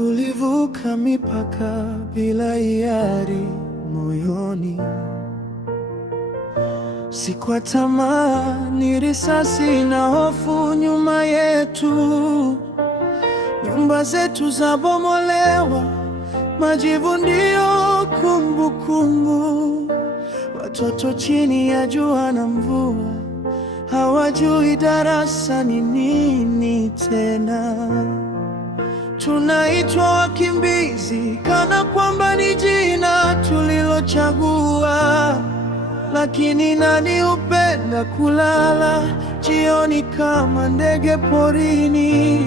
Tulivuka mipaka bila hiari moyoni, si kwa tamaa, ni risasi na hofu nyuma yetu. Nyumba zetu zabomolewa, majivu ndio kumbukumbu. Watoto chini ya jua na mvua, hawajui darasa ni nini tena. Tunaitwa wakimbizi kana kwamba ni jina tulilochagua, lakini nani hupenda kulala jioni kama ndege porini?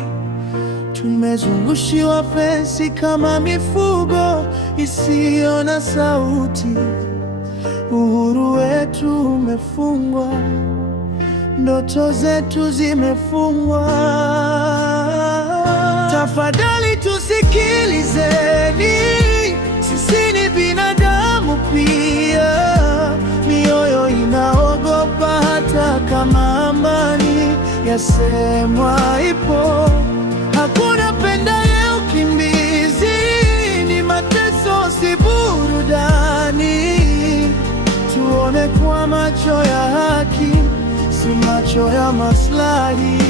Tumezungushiwa fensi kama mifugo isiyo na sauti. Uhuru wetu umefungwa, ndoto zetu zimefungwa. Tafadhali tusikilizeni, sisi ni binadamu pia. Mioyo inaogopa hata kama amani yasemwa ipo. Hakuna pendaye ukimbizi, ni mateso, si burudani. Tuone kwa macho ya haki, si macho ya maslahi.